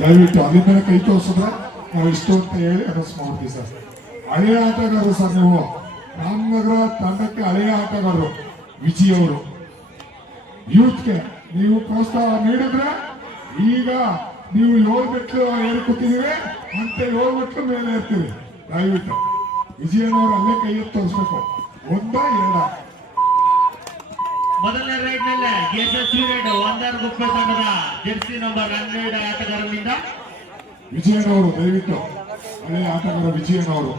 ದಯವಿಟ್ಟು ಅಲ್ಲಿಂದಲೇ ಕೈ ತೋರಿಸಿದ್ರೆ ನಾವು ಇಷ್ಟು ಅಂತ ಹೇಳಿ ಅನೌನ್ಸ್ ಮಾಡ್ತೀವಿ ಸರ್. ಹಳೆಯ ಆಟಗಾರರು ಸರ್, ನೀವು ರಾಮನಗರ ತಂಡಕ್ಕೆ ಹಳೆಯ ಆಟಗಾರರು ವಿಜಯ್ ಅವರು. ಯೂತ್ಗೆ ನೀವು ಪ್ರೋತ್ಸಾಹ ನೀಡಿದ್ರೆ ಈಗ ನೀವು 7 ಮೆಟ್ಲು ಏರಿ ಕೂತಿದ್ದೀವಿ ಅಂತ 7 ಮೆಟ್ಲು ಮೇಲೆ ಇರ್ತೀವಿ. ದಯವಿಟ್ಟು ವಿಜಯನವರು ಅಲ್ಲೇ ಕೈ ಎತ್ತಿ ತೋರಿಸ್ಬೇಕು. 1 2 ಮೊದಲನೇ ರೈಡ್ ನಲ್ಲಿ ಯಶಸ್ವಿ ರೈಡ್ ಒಂದಾರ್ಗುಪ್ಪೆ ತಂಡದ ಜೆರ್ಸಿ ನಂಬರ್ 12 ಆಟಗಾರರಿಂದ ವಿಜಯನವರು. ದಯವಿಟ್ಟು ಹಳೆಯ ಆಟಗಾರ ವಿಜಯನವರು.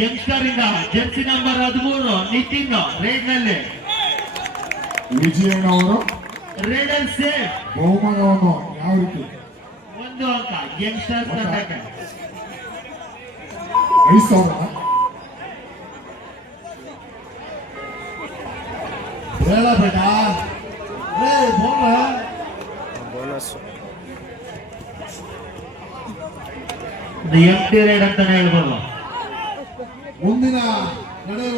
ಯಂಗ್ಸ್ಟರ್ ಇಂದ ಜೆರ್ಸಿ ನಂಬರ್ 13 ನಿತಿನ್ ರೈಡ್ ನಲ್ಲಿ ವಿಜಯನವರು ರೈಡರ್ ಸೇಫ್ ಬಹುಮಾನವನ್ನು ಯಾವ ರೀತಿ 1 ಅಂಕ ಯಂಗ್ಸ್ಟರ್ ತಂಡಕ್ಕೆ 5,000 ಹೇಳ ಬೇಟಾ ಬೋನಸ್ ಎಂಟಿ ರೈಡ್ ಅಂತಾನೆ ಹೇಳ್ಬೋದು. ಮುಂದೆ ನಡೆಯುವ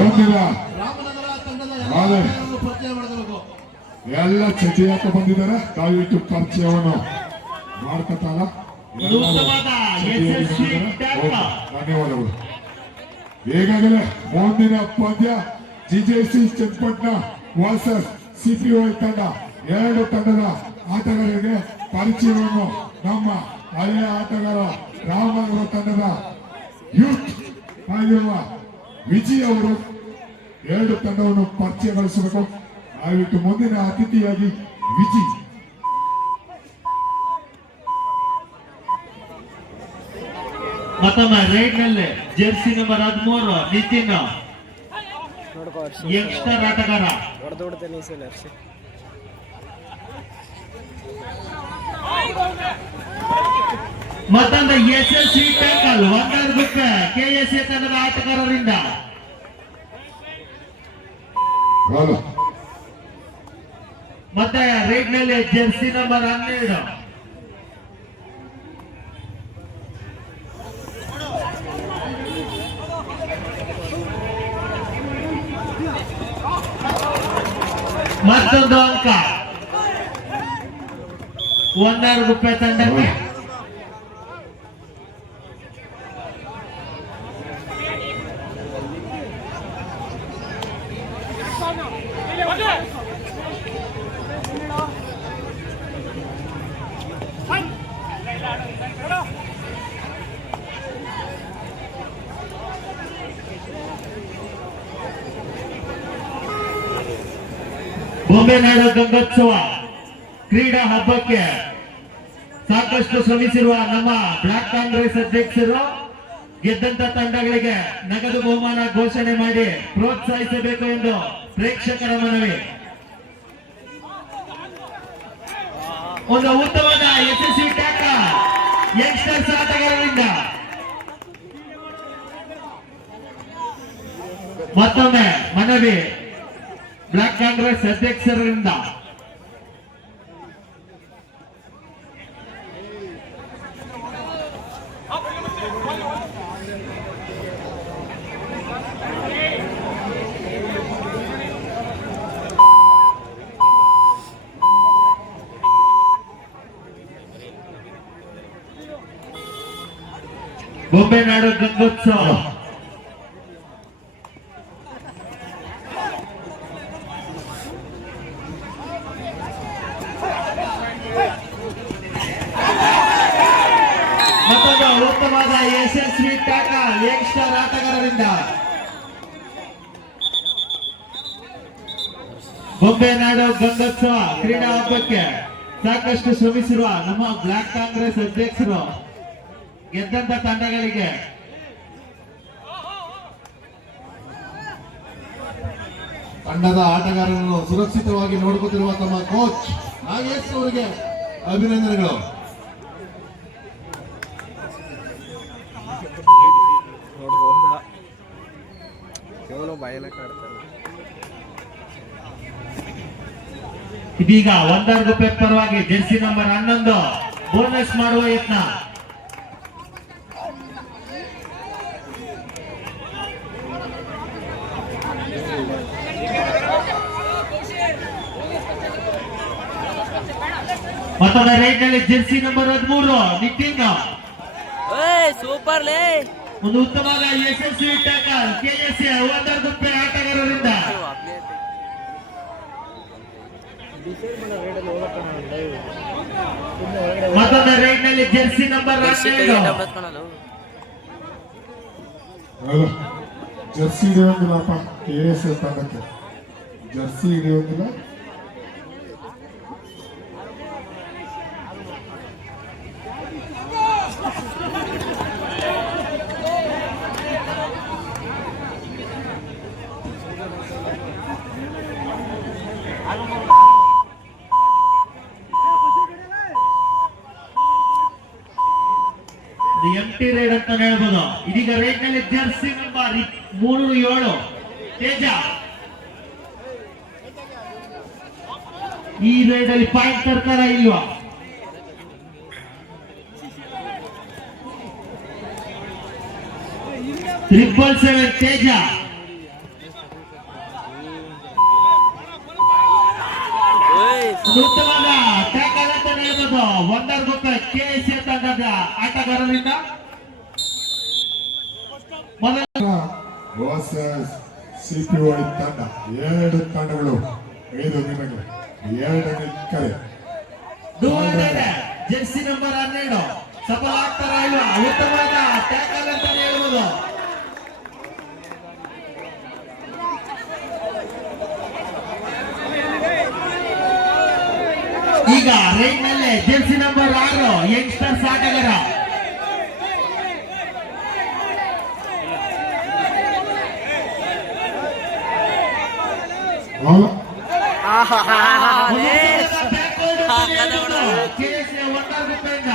ಒಂದಿನ ರಾಮನಗರ ತಂಡದ ಆದ್ರೆ ಪರಿಚಯ ಮಾಡಬೇಕು. ಎಲ್ಲ ಚಟಿ ಹಾಕ ಬಂದಿದ್ದಾರೆ. ದಯವಿಟ್ಟು ಪರಿಚಯವನ್ನು ಮಾಡ್ಕೊತಾರ. ಉತ್ತಮವಾದ ಯಶಸ್ವಿ ಟ್ಯಾಕಲ್. ಧನ್ಯವಾದಗಳು. ಈಗಾಗಲೇ ಮುಂದಿನ ಪಂದ್ಯ ಜಿಜೆಸಿ ಚನ್ನಪಟ್ಟಣ ವರ್ಸಸ್ ಸಿಪಿಒ ತಂಡ. 2 ತಂಡದ ಆಟಗಾರರಿಗೆ ಪರಿಚಯವನ್ನು ನಮ್ಮ ಹಳೆಯ ಆಟಗಾರ ರಾಮನಗರ ತಂಡದ ಯೂತ್ ಆಗಿರುವ ವಿಜಯ್ ಅವರು 2 ತಂಡವನ್ನು ಪರಿಚಯಗೊಳಿಸಬೇಕು. ದಯವಿಟ್ಟು ಮುಂದಿನ ಅತಿಥಿಯಾಗಿ ವಿಜಯ್. ಮತ್ತೊಮ್ಮೆ ರೈಡ್ ನಲ್ಲಿ ಜೆರ್ಸಿ ನಂಬರ್ 13 ನಿತಿನ್ ನೋಡ್ಕೋ ಹರ್ಷಿ ಯಂಗ್ಸ್ಟರ್ ಆಟಗಾರ. ಹೊಡೆದೊಡ್ತಾನೆ ಈ ಸಲ ಹರ್ಷಿ. ಮತ್ತೊಂದು ಯಶಸ್ವಿ ಟ್ಯಾಕಲ್ ಒಂದಾರ್ಗುಪ್ಪೆ ಕೆಎಸ್ಎ ತಂಡದ ಆಟಗಾರರಿಂದ. ಮತ್ತೆ ರೈಡ್ ನಲ್ಲಿ ಜೆರ್ಸಿ ನಂಬರ್ 12 ಮತ್ತೊಂದು ಅಂಕ ಒಂದಾರ್ಗುಪ್ಪೆ ತಂಡಕ್ಕೆ. ಬೊಂಬೆನಾಡು ಗಂಗೋತ್ಸವ ಕ್ರೀಡಾ ಹಬ್ಬಕ್ಕೆ ಸಾಕಷ್ಟು ಶ್ರಮಿಸಿರುವ ನಮ್ಮ ಬ್ಲಾಕ್ ಕಾಂಗ್ರೆಸ್ ಅಧ್ಯಕ್ಷರು ಗೆದ್ದಂತ ತಂಡಗಳಿಗೆ ನಗದು ಬಹುಮಾನ ಘೋಷಣೆ ಮಾಡಿ ಪ್ರೋತ್ಸಾಹಿಸಬೇಕು ಎಂದು ಪ್ರೇಕ್ಷಕರ ಮನವಿ. ಒಂದು ಉತ್ತಮವಾದ ಯಶಸ್ವಿ ಟ್ಯಾಕಲ್ ಯಂಗ್ಸ್ಟರ್ಸ್ ಆಟಗಾರರಿಂದ. ಮತ್ತೊಮ್ಮೆ ಮನವಿ ಬ್ಲಾಕ್ ಕಾಂಗ್ರೆಸ್ ಅಧ್ಯಕ್ಷರಿಂದ. ಬೊಂಬೆನಾಡು ಗಂಗೋತ್ಸವ ಮತ್ತೊಂದು ಉತ್ತಮವಾದ ಯಶಸ್ವಿ ಟ್ಯಾಕಲ್ ಯಂಗ್ಸ್ಟರ್ ಆಟಗಾರರಿಂದ. ಬೊಂಬೆನಾಡು ಗಂಗೋತ್ಸವ ಕ್ರೀಡಾ ಹಬ್ಬಕ್ಕೆ ಸಾಕಷ್ಟು ಶ್ರಮಿಸಿರುವ ನಮ್ಮ ಬ್ಲಾಕ್ ಕಾಂಗ್ರೆಸ್ ಅಧ್ಯಕ್ಷರು ಗೆದ್ದಂತ ತಂಡಗಳಿಗೆ ತಂಡದ ಆಟಗಾರರನ್ನು ಸುರಕ್ಷಿತವಾಗಿ ನೋಡ್ಕೊತಿರುವ ತಮ್ಮ ಕೋಚ್ ನಾಗೇಶ್ ಅವರಿಗೆ ಅಭಿನಂದನೆಗಳು. ನೋಡ್ಬೋದಾ ಇವನು ಬಾಯನ ಕಾಡ್ತಾನೆ. ಇದೀಗ ಒಂದಾರ್ಗುಪ್ಪೆ ಪರವಾಗಿ ಜೆರ್ಸಿ ನಂಬರ್ 11 ಬೋನಸ್ ಮಾಡುವ ಯತ್ನ. ಮತ್ತೊಂದು ರೈಟ್ ನಲ್ಲಿ ಜೆರ್ಸಿ ನಂಬರ್ 13 ನಿತಿನ್. ಸೂಪರ್ ಲೇ. ಒಂದು ಉತ್ತಮವಾದ ಯಶಸ್ವಿ ಟ್ಯಾಕಲ್ ಕೆಎಸ್ಎ ಒಂದರ್ಗುಪ್ಪೆ ಆಟಗಾರರಿಂದ. ಮತ್ತೊಂದು ರೈಟ್ ನಲ್ಲಿ ಜೆರ್ಸಿ ನಂಬರ್ 12 ಜರ್ಸಿ ಹಿಡಿಯೋದಿಲ್ಲಪ್ಪ KSA ತಂಡಕ್ಕೆ, ಜರ್ಸಿ ಹಿಡಿಯೋದಿಲ್ಲ. ಎಂಟಿ ರೈಡ್ ಅಂತ ಹೇಳ್ಬೋದು. ಇದೀಗ ರೈಟ್ ನಲ್ಲಿ ಜರ್ಸಿ ನಂಬರ್ 307 ತೇಜ. ಈ ರೈಡ್ ಅಲ್ಲಿ ಪಾಯಿಂಟ್ ತರ್ತಾರ ಇಲ್ವಾ? ಟ್ರಿಪಲ್ 7 ತೇಜ. ಉತ್ತಮವಾದ ಟ್ಯಾಕಲ್ ಅಂತ ಹೇಳ್ಬೋದು. ಒಂದರ್ಗುಪ್ಪೆ KSA ತಂಡದ ಆಟಗಾರರಿಂದ. ಮೊದಲ ವರ್ಸಸ್ CPY ತಂಡ, ಎರಡು ತಂಡಗಳು 5 ನಿಮಗೆ 2 ಕರೆ. ಜೆರ್ಸಿ ನಂಬರ್ 12 ಸಫಲ ಆಗ್ತಾರ ಇಲ್ವಾ? ಉತ್ತಮವಾದ ಟ್ಯಾಕಲ್ ಅಂತ ಹೇಳ್ಬೋದು. ಈಗ ರೈಟ್ ನಲ್ಲಿ ಜೆರ್ಸಿ ನಂಬರ್ 6 ಯಂಗ್ಸ್ಟರ್ಸ್ ಆಟಗಾರ. KSA ಒಂದರ್ಗುಪ್ಪೆಯಿಂದ.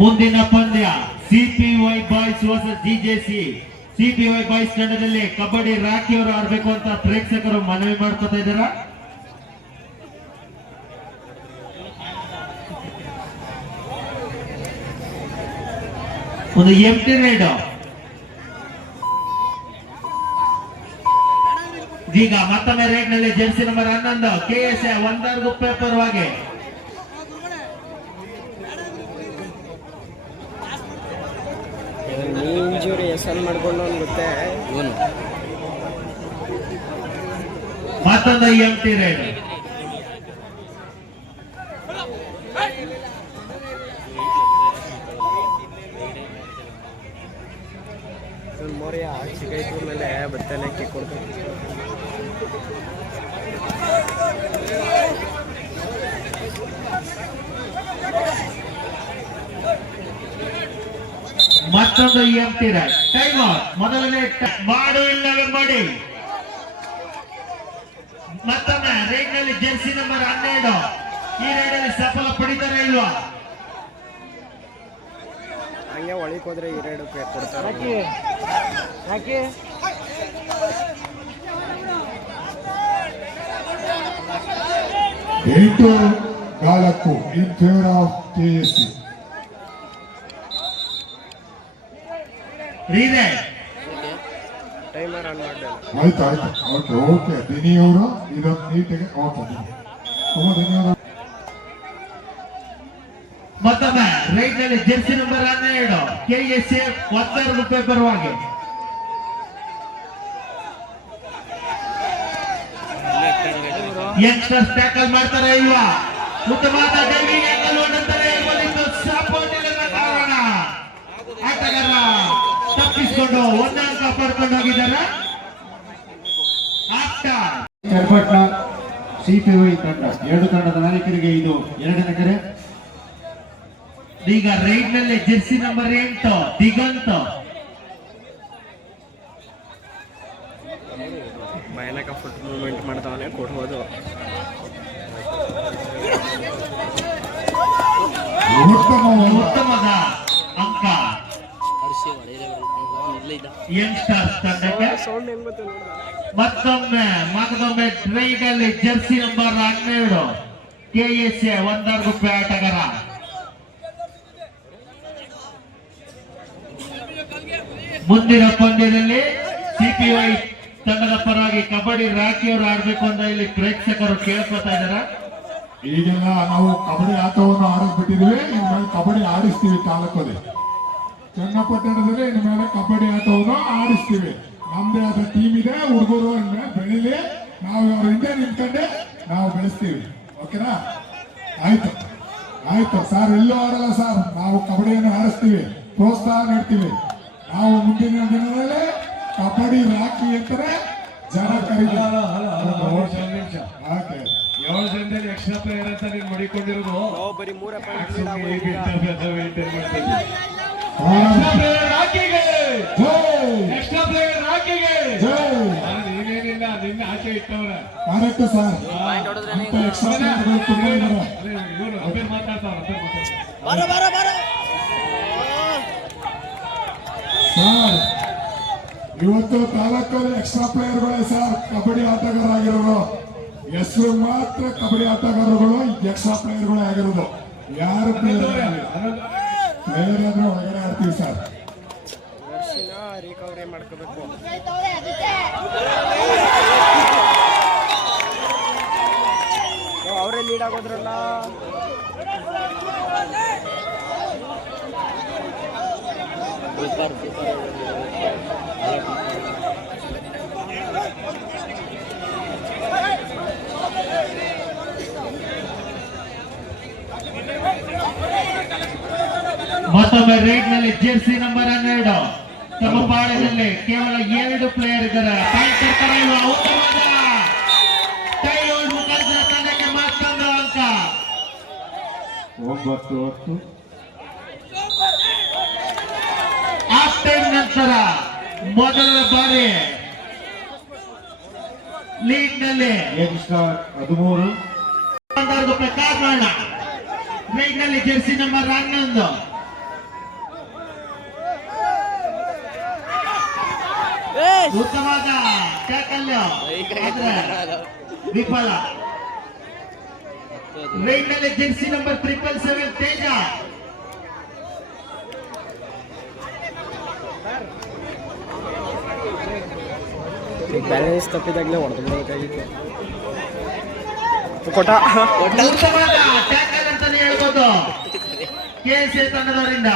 ಮುಂದಿನ ಪಂದ್ಯ CPY boys versus GJC. CPY boys ತಂಡದಲ್ಲಿ ಕಬಡ್ಡಿ ರಾಕಿ ಅವರು ಆಡ್ಬೇಕು ಅಂತ ಪ್ರೇಕ್ಷಕರು ಮನವಿ ಮಾಡ್ಕೊತಾ ಇದ್ದಾರ. ಒಂದು ಎಂಟಿ ರೈಡ್. ಈಗ ಮತ್ತೊಮ್ಮೆ ರೈಡ್ ನಲ್ಲಿ ಜೆರ್ಸಿ ನಂಬರ್ 11 KSA ಒಂದರ್ಗುಪ್ಪೆ ಪರವಾಗಿ. ಇಂಜುರಿ ಹೆಸರು ಮಾಡ್ಕೊಂಡು ಗೊತ್ತೇ ಇವನು. ಮತ್ತೊಂದು ಎಂಟಿ ರೈಡ್. ಮೋರಿಯ ಚಿಕ್ಕೈಪುರ ಮೇಲೆ ಬತ್ತನೆ ಕಿಕ್ ಕೊಡ್ತಾರೆ. ಮತ್ತೊಂದು ಎಂಟಿ ರೈಡ್. Time out. ಮೊದಲನೇ ಮಾಡು ಇಲ್ಲವೇ ಮಾಡಿ. ಮತ್ತೊಮ್ಮೆ ರೈಡ್ ನಲ್ಲಿ ಜೆರ್ಸಿ ನಂಬರ್ 12 ಈ ರೈಡ್ ಅಲ್ಲಿ ಸಫಲ ಪಡಿತಾರ ಇಲ್ವಾ? ಹಂಗೆ ಒಳಗೆ ಹೋದ್ರೆ ಈ ರೈಡ್ ಕೊಡ್ತಾರೆ. 8-4 in favor of KSA. Timer on ಮಾಡಿದೆ. ಆಯ್ತು. ಓಕೆ ದಿನಿ ಅವರು ಇದನ್ನು ನೀಟಿಗೆ ಓಕೆ ತುಂಬ ಧನ್ಯವಾದ. ಮತ್ತೊಮ್ಮೆ ರೈಟ್ ನಲ್ಲಿ ಜೆರ್ಸಿ ನಂಬರ್ 12 KSA ಒಂದರ್ಗುಪ್ಪೆ ಪರವಾಗಿ. ಯಂಗ್ಸ್ಟರ್ಸ್ ಟ್ಯಾಕಲ್ ಮಾಡ್ತಾರೆ ಇಲ್ವಾ? ಉತ್ತಮವಾದ ಡೈವಿಂಗ್ ಆಂಗಲ್ ಅಂತಾನೆ ಹೇಳ್ಬೋದು. ಸಪೋರ್ಟ್ ಇಲ್ಲದ ಕಾರಣ ಆಟಗಾರ ತಪ್ಪಿಸಿಕೊಂಡು 1 ಅಂಕ ಪಡ್ಕೊಂಡು ಹೋಗಿದ್ದಾರೆ. ಚರ್ಪಟ್ಟ CPY ತಂಡ, ಎರಡು ತಂಡದ ನಾಯಕರಿಗೆ ಇದು 2ನೇ ಕರೆ. ಈಗ ರೈಟ್ ನಲ್ಲಿ ಜೆರ್ಸಿ ನಂಬರ್ 8 ದಿಗಂತ್. ಭಯಾನಕ ಫುಟ್ ಮೂವ್ಮೆಂಟ್ ಮಾಡ್ತಾವನೆ, ಕೊಡ್ಬೋದು. ಉತ್ತಮದ ಅಂಕ ಯಂಗ್ಸ್ಟರ್ಸ್ ತಂಡಕ್ಕೆ. ಸೌಂಡ್ ಹೆಂಗ್ ಗೊತ್ತ ಮತ್ತೊಮ್ಮೆ ಟ್ರೈನಲ್ಲಿ ಜರ್ಸಿ ನಂಬರ್ 12 KSA ಒಂದರ್ಗುಪ್ಪೆ ಆಟಗಾರ. ಮುಂದಿನ ಪಂದ್ಯದಲ್ಲಿ CPI ತಂಡದ ಪರವಾಗಿ ಕಬಡ್ಡಿ ರಾಕಿಯವರು ಆಡ್ಬೇಕು ಅಂತ ಇಲ್ಲಿ ಪ್ರೇಕ್ಷಕರು ಕೇಳ್ಕೊತಾ ಇದಾರೆ. ಈಗೆಲ್ಲ ನಾವು ಕಬಡ್ಡಿ ಆಟವನ್ನು ಆಡಕ್ ಬಿಟ್ಟಿದ್ವಿ, ಇನ್ಮೇಲೆ ಕಬಡ್ಡಿ ಆಡಿಸ್ತೀವಿ ತಾಲೂಕಲ್ಲಿ. ಚನ್ನಪಟ್ಟಣದಲ್ಲಿ ಇನ್ಮೇಲೆ ಕಬಡ್ಡಿ ಆಟವನ್ನು ಆಡಿಸ್ತೀವಿ. ನಮ್ದೇ ಆದ ಟೀಮ್ ಇದೆ, ಹುಡುಗರು ಇನ್ಮೇಲೆ ಬೆಳಿಲಿ, ನಾವು ಅವ್ರ ಹಿಂದೆ ನಿಂತ್ಕೊಂಡೆ ನಾವು ಬೆಳೆಸ್ತೀವಿ. ಓಕೆನಾ? ಆಯ್ತು ಸರ್, ಎಲ್ಲೂ ಆಡಲ್ಲ ಸರ್, ನಾವು ಕಬಡ್ಡಿಯನ್ನು ಆಡಿಸ್ತೀವಿ, ಪ್ರೋತ್ಸಾಹ ನೀಡ್ತೀವಿ. ನಾವು ಮುಂದಿನ ದಿನದಲ್ಲಿ ಕಬಡ್ಡಿ ರಾಕಿ ಅಂತಾರೆ ಜನ ಕರೀತಾರೆ. 7 ಜನದಲ್ಲಿ ಎಕ್ಸ್ಟ್ರಾ ಪ್ಲೇಯರ್ ಅಂತ ನೀನು ಮಾಡಿಕೊಂಡಿರೋದು. ಬರೀ 3 ಪಾಯಿಂಟ್ ಎಕ್ಸ್ಟ್ರಾ ಪ್ಲೇಯರ್ ರಾಕಿಗೆ ನೀನೇನಿಲ್ಲ, ನಿನ್ನ ಆಚೆ ಇಟ್ಟವ್ರೆ. ಕರೆಕ್ಟ್ ಸರ್, ಅಂತ ಎಕ್ಸ್ಟ್ರಾ ಪ್ಲೇಯರ್ಗಳು ತುಂಬಾ ಇದ್ದಾರೆ. ಇವರು ಅದೇ ಮಾತಾಡ್ತಾವ್ರೆ. ಸರ್, ಇವತ್ತು ತಾಲೂಕಲ್ಲಿ ಎಕ್ಸ್ಟ್ರಾ ಪ್ಲೇಯರ್ಗಳೇ ಸರ್ ಕಬಡ್ಡಿ ಆಟಗಾರರಾಗಿರೋರು. ಹೆಸರು ಮಾತ್ರ ಕಬಡ್ಡಿ ಆಟಗಾರರುಗಳು, ಎಕ್ಸ್ಟ್ರಾ ಪ್ಲೇಯರ್ಗಳೇ ಆಗಿರೋದು. ಯಾರು ಪ್ಲೇಯರ್ ಅಂದ್ರೆ ಹೊರಗಡೆ ಆಡ್ತೀವಿ ಸರ್. ರಿಕವರಿ ಮಾಡ್ಕೋಬೇಕು. ಅವರೇ ಲೀಡ್ ಆಗೋದ್ರಲ್ಲ. ಮತ್ತೊಮ್ಮೆ ರೇಟ್ ನಲ್ಲಿ ಜೆರ್ಸಿ ನಂಬರ್ 12 ತಮ್ಮ ಪಾಳ್ಯದಲ್ಲಿ ಕೇವಲ 2 ಪ್ಲೇಯರ್ ಇದ್ದಾರೆ. ಉತ್ತಮವಾದ ಟೈಲ್ ಮುಖಾಂತರ ತಂಡಕ್ಕೆ ಮತ್ತೊಂದು ಅಂಕ. 9-10. ಹಾಫ್ ಟೈಮ್ ನಂತರ ಮೊದಲ ಬಾರಿ ಲೀಗ್ ನಲ್ಲಿ ಯಂಗ್ಸ್ಟರ್ 13. ಕಾರಣ ಲೀಗ್ ನಲ್ಲಿ ಜೆರ್ಸಿ ನಂಬರ್ 11 ಉತ್ತಮವಾದ ಟ್ಯಾಕಲ್ ವಿಫಲ. ಲೀಗ್ ನಲ್ಲಿ ಜೆರ್ಸಿ ನಂಬರ್ 777 ತೇಜ. ಬ್ಯಾಲೆನ್ಸ್ ತಪ್ಪಿದಾಗಲೇ ಹೊಡೆದು ಬಿಡಬೇಕಾಗಿತ್ತು. ಕೊಟ್ಟ ಉತ್ತಮವಾದ ಟ್ಯಾಕಲ್ ಅಂತಾನೆ ಹೇಳ್ಬೋದು KSA ತಂಡದವರಿಂದ.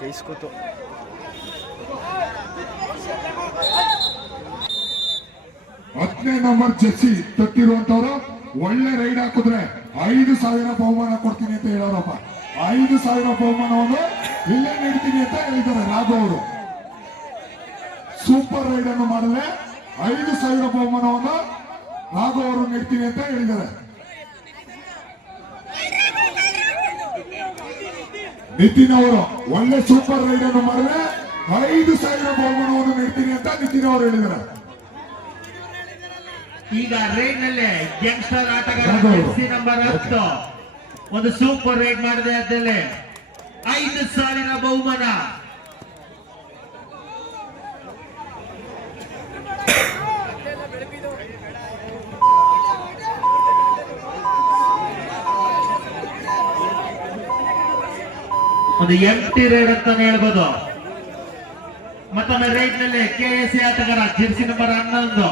ಜಯಿಸ್ಕೊತು. 10ನೇ ನಂಬರ್ ಜೆರ್ಸಿ ತೊಟ್ಟಿರುವಂತವ್ರು ಒಳ್ಳೆ ರೈಡ್ ಹಾಕಿದ್ರೆ 5,000 ಬಹುಮಾನ ಕೊಡ್ತೀನಿ ಅಂತ ಹೇಳೋರಪ್ಪ. 5,000 ಬಹುಮಾನವನ್ನು ಇಲ್ಲೇ ನೀಡ್ತೀನಿ ಅಂತ ಹೇಳಿದ್ದಾರೆ ರಾಘು ಅವರು. ಸೂಪರ್ ರೈಡ್ ಅನ್ನು ಮಾಡಿದ್ರೆ 5,000 ಬಹುಮಾನವನ್ನು ರಾಘು ಅವರು ನೀಡ್ತೀನಿ ಅಂತ ಹೇಳಿದ್ದಾರೆ. ನಿತಿನ್ ಅವರು ಒಳ್ಳೆ ಸೂಪರ್ ರೈಡ್ ಅನ್ನು ಮಾಡಿದ್ರೆ 5,000 ಬಹುಮಾನವನ್ನು ನೀಡ್ತೀನಿ ಅಂತ ನಿತಿನ್ ಅವರು ಹೇಳಿದ್ದಾರೆ. ಈಗ ರೈಡ್ ನಲ್ಲಿ ಯಂಗ್ಸ್ಟರ್ ಆಟಗಾರ ಜೆರ್ಸಿ ನಂಬರ್ 10 ಒಂದು ಸೂಪರ್ ರೈಡ್ ಮಾಡಿದೆ. ಅದ್ರಲ್ಲಿ 5,000 ಬಹುಮಾನ. ಒಂದು ಎಂಟಿ ರೈಡ್ ಅಂತಾನೆ ಹೇಳ್ಬೋದು. ಮತ್ತೊಮ್ಮೆ ರೈಡ್ ನಲ್ಲಿ KSA ಆಟಗಾರ ಜೆರ್ಸಿ ನಂಬರ್ 11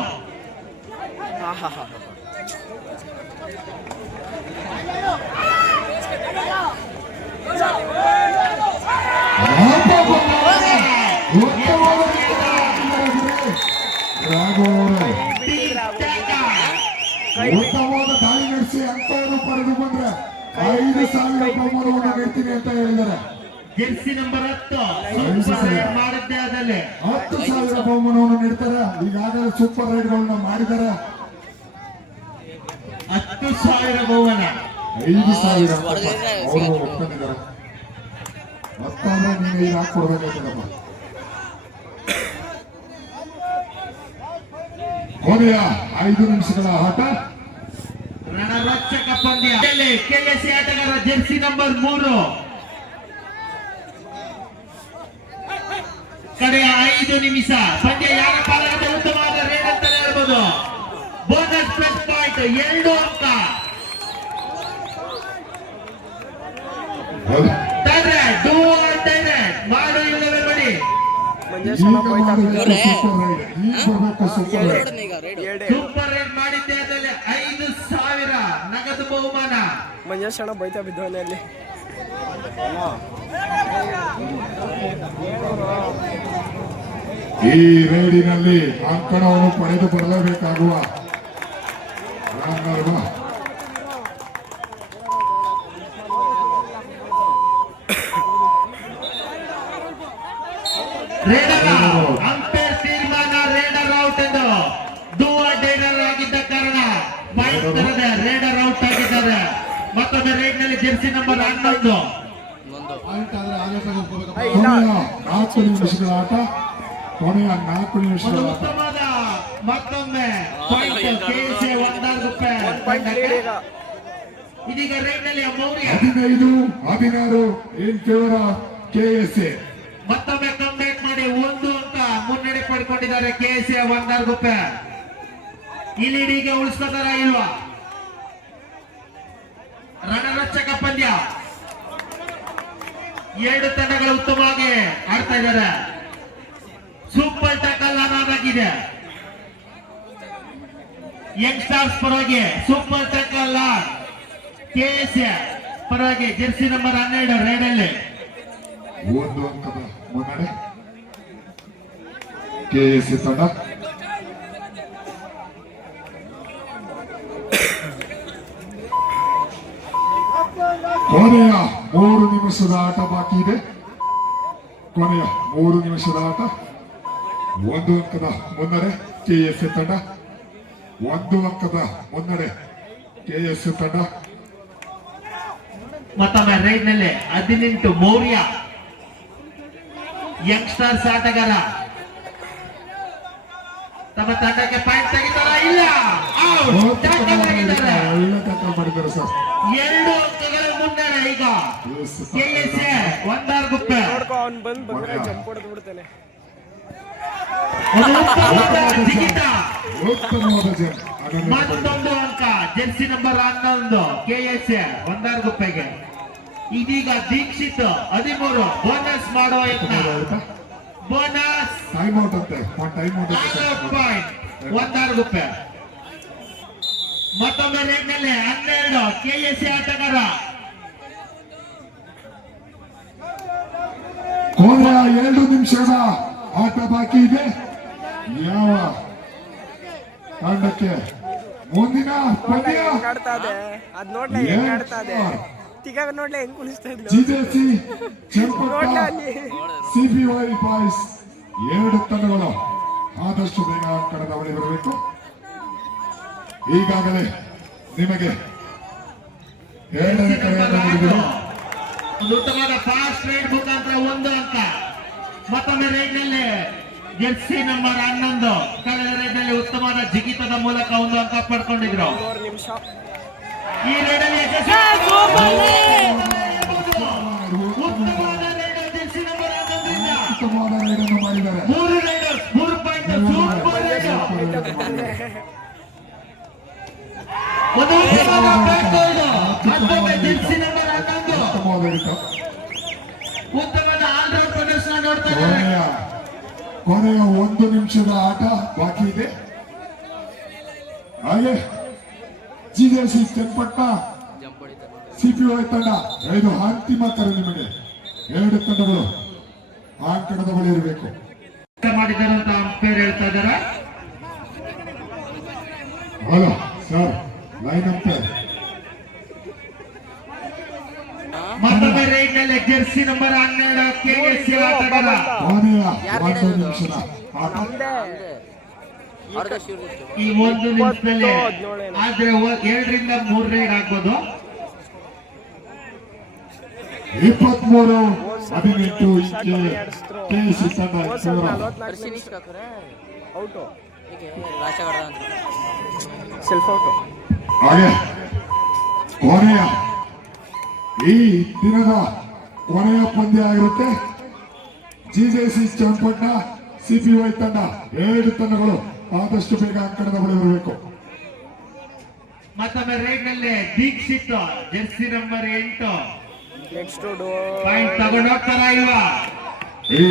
ಉತ್ತಮವಾದ ದಾಳಿ ನಡೆಸಿ ಅಂಕವನ್ನು ಪಡೆದು ಬಂದ್ರೆ 5,000 ಬಹುಮಾನವನ್ನು ನೀಡ್ತೀನಿ ಅಂತ ಹೇಳಿದ್ದಾರೆ. ಜೆರ್ಸಿ ನಂಬರ್ 10 ಮಾಡಿದ್ದೆ ಅದರಲ್ಲಿ 10,000 ಬಹುಮಾನವನ್ನು ನೀಡ್ತಾರೆ. ಈಗಾಗಲೇ ಸೂಪರ್ ರೈಡ್ಗಳನ್ನ ಮಾಡಿದ್ದಾರೆ. 10,000 ಬಹುಮಾನ. 5,000 ಅವರು ಒಪ್ಕೊಂಡಿದ್ದಾರೆ. ಮತ್ತಂದ್ರೆ ನೀವು ಈಗ ಹಾಕೊಡ್ಬೇಕಾಯ್ತದಪ್ಪ. ಕೊನೆಯ 5 ನಿಮಿಷಗಳ ಆಟ. ರಣ ರಣರೋಚಕ ಪಂದ್ಯ. ಕೆಎಸ್ಸಿ ಆಟಗಾರ ಜೆರ್ಸಿ ನಂಬರ್ 3 ಕಡೆಯ 5 ನಿಮಿಷ ಪಂದ್ಯ ಯಾರ ಪಾಲಾಗಿದೆ ಉತ್ತಮವಾದ ರೇಡ್ ಅಂತಾನೆ ಹೇಳ್ಬೋದು. ಬೋನಸ್ ಪ್ಲಸ್ ಪಾಯಿಂಟ್ 2 ಅಂಕ. ಡೂ ಆರ್ ಡೈರೆಕ್ಟ್ ಮಾಡು ಇಲ್ಲವೇ ಮಾಡಿ. ಮಂಜೇಶ್ ಈಗ ಅಣ್ಣ ಬೈತಾ ಮಾಡಿದ್ರೆ ಸೂಪರ್ ರೈಡ್. ಈಗ ಬರ್ಬೇಕು ಸೂಪರ್ ರೈಡ್. ಎರಡೇ ಸೂಪರ್ ರೇಡ್ ಮಾಡಿದ್ದೆ ಅದರಲ್ಲಿ 5,000 ನಗದು ಬಹುಮಾನ. ಮಂಜೇಶ್ ಅಣ್ಣ ಬೈತಾ ಬಿದ್ದವನೇ ಅಲ್ಲಿ. ಈ ರೈಡಿನಲ್ಲಿ ಅಂಕಣವನ್ನು ಪಡೆದು ಬರಲೇಬೇಕಾಗುವ ರನ್ನರ್ ರೇಡರ್ ಅಂಪೈರ್ ತೀರ್ಮಾನ ರೇಡರ್ ಔಟ್ ಎಂದು. ಡೂ ಆರ್ ಡೈರೆಕ್ಟ್ ಆಗಿದ್ದ ಕಾರಣ ಪಾಯಿಂಟ್ ತರದೆ ರೇಡರ್ ಔಟ್ ಆಗಿದ್ದಾರೆ. ಮತ್ತೊಮ್ಮೆ ರೈಡ್ ನಲ್ಲಿ ಜೆರ್ಸಿ ನಂಬರ್ 11 ಕೊನೆಯ 4 ನಿಮಿಷಗಳ ಆಟ. ಕೊನೆಯ 4 ಒಂದು ನಿಮಿಷಗಳ ಆಟ. ಉತ್ತಮವಾದ ಮತ್ತೊಮ್ಮೆ ಪಾಯಿಂಟ್ ಕೆಎಸ್ಎ 1 ರೂಪಾಯಿ. ಪಾಯಿಂಟ್ ಲೀಡ್ ಈಗ. ಇದೀಗ ರೈಡ್ ನಲ್ಲಿ ಮೌರ್ಯ 15-16 ಇನ್ ಫೇವರ್ ಆಫ್ ಕೆಎಸ್ಎ. ಮತ್ತೊಮ್ಮೆ ಕಂಬ್ಯಾಕ್ ಮಾಡಿ 1 ಅಂಕ ಮುನ್ನಡೆ ಪಡ್ಕೊಂಡಿದ್ದಾರೆ ಕೆಎಸ್ಎ 1 ರೂಪಾಯಿ. ಈ ಲೀಡಿಗೆ ಉಳಿಸ್ಕೋತಾರ ಇಲ್ವಾ? ರಣರೋಚಕ ಪಂದ್ಯ. 2 ತಂಡಗಳು ಉತ್ತಮವಾಗಿ ಆಡ್ತಾ ಇದ್ದಾರೆ. ಸೂಪರ್ ಟ್ಯಾಕಲ್ ಆಗಿದೆ. ಯಂಗ್ಸ್ಟರ್ಸ್ ಪರವಾಗಿ ಸೂಪರ್ ಟ್ಯಾಕಲ್ ಕೆಎಸ್ಎ ಪರವಾಗಿ ಜೆರ್ಸಿ ನಂಬರ್ 12 ರೇಡಲ್ಲಿ 1 ಅಂಕದ ಮುನ್ನಡೆ ಕೆಎಸ್ಎ ತಂಡ. ಕೊನೆಯ 3 ನಿಮಿಷದ ಆಟ ಬಾಕಿ ಇದೆ. ಕೊನೆಯ 3 ನಿಮಿಷದ ಆಟ. 1 ಅಂಕದ ಮುನ್ನಡೆ ಕೆಎಸ್ಎ ತಂಡ. 1 ಅಂಕದ ಮುನ್ನಡೆ ಕೆಎಸ್ಎ ತಂಡ. ಮತ್ತೊಮ್ಮೆ ರೈಡ್ ನಲ್ಲಿ 18 ಮೌರ್ಯ ಯಂಗ್ಸ್ಟರ್ಸ್ ಆಟಗಾರ ತಮ್ಮ ತಂಡಕ್ಕೆ ಪಾಯಿಂಟ್ ತೆಗಿತಾರ ಇಲ್ಲ. ಔಟ್. ಟ್ಯಾಕಲ್ ಆಗಿದ್ದಾರೆ. ಒಳ್ಳೆ ಟ್ಯಾಕಲ್ ಮಾಡಿದ್ದಾರೆ ಸರ್. 2 ಅಂಕಗಳ ಮುನ್ನಡೆ ಈಗ ಕೆಎಸ್ಎ 1 ರೂಪಾಯಿ. ನೋಡ್ಕೊ ಅವ್ನು ಬಂದ್ರೆ ಜಂಪ್ ಹೊಡೆದು ಬಿಡ್ತಾನೆ. ಒಂದು ಉತ್ತಮವಾದ ಜಿಗಿತ. ಉತ್ತಮವಾದ ಜನ್. ಮತ್ತೊಂದು ಅಂಕ ಜೆರ್ಸಿ ನಂಬರ್ 11 ಕೆಎಸ್ಎ 1 ರೂಪಾಯಿಗೆ. ಇದೀಗ ದೀಕ್ಷಿತ್ 13 ಬೋನಸ್ ಮಾಡುವ ಯತ್ನ. ಬೋನಸ್ ಟೈಮ್ ಔಟ್ ಅಂತೆ. ಟೈಮ್ ಔಟ್ ಪಾಯಿಂಟ್ 1 ರೂಪಾಯಿ. ಮತ್ತೊಮ್ಮೆ ರೇಟ್ ನಲ್ಲಿ 12 ಕೆಎಸ್ಎ ಆಟಗಾರ. ಕೊನೆಯ 2 ನಿಮಿಷದ ಆಟ ಬಾಕಿ ಇದೆ. ಯಾವ ತಂಡಕ್ಕೆ ಮುಂದಿನ ಪಂದ್ಯ? ಹೆಂಗ್ ಆಡ್ತಾ ಇದೆ ಅದ್ ನೋಡ್ಲೆ ಹೆಂಗ್ ಆಡ್ತಾ ಇದೆ. ತಿಗಾಗ ನೋಡ್ಲೆ ಹೆಂಗ್ ಕುಣಿಸ್ತಾ ಇದ್ಲು. ಜಿಜೆಸಿ ಚೆಂಪಟ್ಟ ನೋಡ್ಲೆ ಅಲ್ಲಿ. ಸಿಪಿವೈ ಬಾಯ್ಸ್ 2 ತಂಡಗಳು ಆದಷ್ಟು ಬೇಗ ಅಂಕಣದ ಬಳಿ ಬರಬೇಕು. ಈಗಾಗಲೇ ನಿಮಗೆ 2ನೇ ಕರೆಯನ್ನು ನೀಡಿದರು. ಒಂದು ಉತ್ತಮವಾದ ಫಾಸ್ಟ್ ರೈಡ್ ಮುಖಾಂತರ 1 ಅಂಕ. ಮತ್ತೊಮ್ಮೆ ರೈಡ್ ನಲ್ಲಿ ಜೆರ್ಸಿ ನಂಬರ್ 11 ಕಳೆದ ರೈಡ್ ನಲ್ಲಿ ಉತ್ತಮವಾದ ಜಿಗಿತದ ಮೂಲಕ 1 ಅಂಕ ಪಡ್ಕೊಂಡಿದ್ರು. 3 ನಿಮಿಷ. ಈ ರೈಡ್ ಅಲ್ಲಿ ಉತ್ತಮವಾದ ರೈಡ್ ಜೆರ್ಸಿ ನಂಬರ್ 11 ಉತ್ತಮವಾದ ರೈಡನ್ನು ಮಾಡಿದ್ದಾರೆ. 3 ರೈಡರ್ಸ್ 3 ಪಾಯಿಂಟ್ ಸೂಪರ್ ರೈಡ್. ಒಂದು ಉತ್ತಮವಾದ ಬ್ಯಾಟ್ ಬಾಲ್. ಮತ್ತೊಮ್ಮೆ ಜೆರ್ಸಿ ನಂಬರ್ 11 ಉತ್ತಮವಾದ ಹಿಡಿತ. ಉತ್ತಮವಾದ ಆಲ್ರೌಂಡ್ ಪ್ರದರ್ಶನ ನೋಡ್ತಾ ಇದ್ದಾರೆ. ಕೊನೆಯ 1 ನಿಮಿಷದ ಆಟ ಬಾಕಿ ಇದೆ. ಹಾಗೆ ಜಿಜೆಸಿ ಚೆಂಪಟ್ಟ ಸಿಪಿವೈ ತಂಡ ಇದು ಅಂತಿಮ ಕರೆ. ನಿಮಗೆ 2 ತಂಡಗಳು ಅಂಕಣದ ಬಳಿ ಇರಬೇಕು. ಮಾಡಿದ್ದಾರೆ ಅಂತ ಅಂಪೈರ್ ಹೇಳ್ತಾ ಇದ್ದಾರೆ. Hello sir, line umpire. ಮತ್ತೊಮ್ಮೆ ರೈಡ್ ನಲ್ಲಿ ಜೆರ್ಸಿ ನಂಬರ್ 12 ಕೆಎಸ್ಸಿ ಆಟಗಾರ. ಕೊನೆಯ 1 ನಿಮಿಷದ ಆಟ. ಈ 1 ನಿಮಿಷದಲ್ಲಿ ಆದ್ರೆ 2ರಿಂದ 3 ರೈಡ್ ಆಗ್ಬೋದು. 23-18 ಕೆಎಸ್ಸಿ ತಂಡ ಔಟು. Self out. ಹಾಗೆ ಕೊನೆಯ ಈ ದಿನದ ಕೊನೆಯ ಪಂದ್ಯ ಆಗಿರುತ್ತೆ. ಜಿಜೆಸಿ ಚನ್ನಪಟ್ಟಣ ಸಿಪಿವೈ ತಂಡ ಎರಡು ತಂಡಗಳು ಆದಷ್ಟು ಬೇಗ ಅಂಕಣದ ಬಳಿ ಬರಬೇಕು. ಮತ್ತೊಮ್ಮೆ ರೇಟ್ ನಲ್ಲಿ Dikshit jersey number 8 next point ತಗೊಂಡೋಗ್ತಾರ ಇವ. ಈ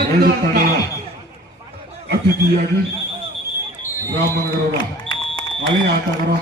ಎರಡು ತಂಡಗಳ ಅತಿಥಿಯಾಗಿ ರಾಮನಗರದ ಹಳೆಯ ಆಟಗಾರ